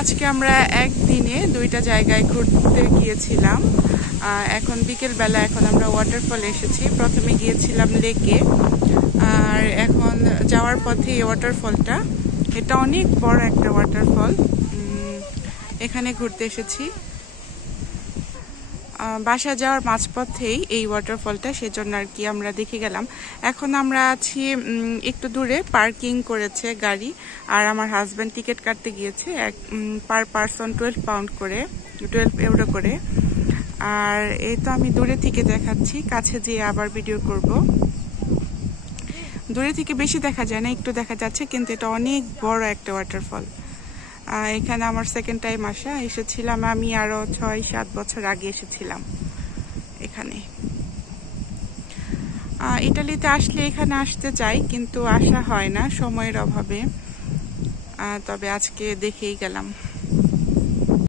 আজকে আমরা একদিনে দুইটা জায়গায় ঘুরতে গিয়েছিলাম। এখন বিকেলবেলা, এখন আমরা ওয়াটারফলে এসেছি। প্রথমে গিয়েছিলাম লেকে, আর এখন যাওয়ার পথে এই ওয়াটারফলটা, এটা অনেক বড় একটা ওয়াটারফল, এখানে ঘুরতে এসেছি। বাসা যাওয়ার মাঝপথেই এই ওয়াটারফলটা, সেজন্য আর কি আমরা দেখে গেলাম। এখন আমরা আছি একটু দূরে, পার্কিং করেছে গাড়ি, আর আমার হাজব্যান্ড টিকিট কাটতে গিয়েছে পার পারসন 12 পাউন্ড করে, 12 ইউরো করে। আর এই তো আমি দূরে থেকে দেখাচ্ছি, কাছে যেয়ে আবার ভিডিও করব। দূরে থেকে বেশি দেখা যায় না, একটু দেখা যাচ্ছে, কিন্তু এটা অনেক বড় একটা ওয়াটারফল। এখানে আমার সেকেন্ড টাইম আসা, এসেছিলাম আমি আরো 6-7 বছর আগে এসেছিলাম এখানে। ইটালিতে আসলে এখানে আসতে চাই, কিন্তু আসা হয় না সময়ের অভাবে। তবে আজকে দেখেই গেলাম।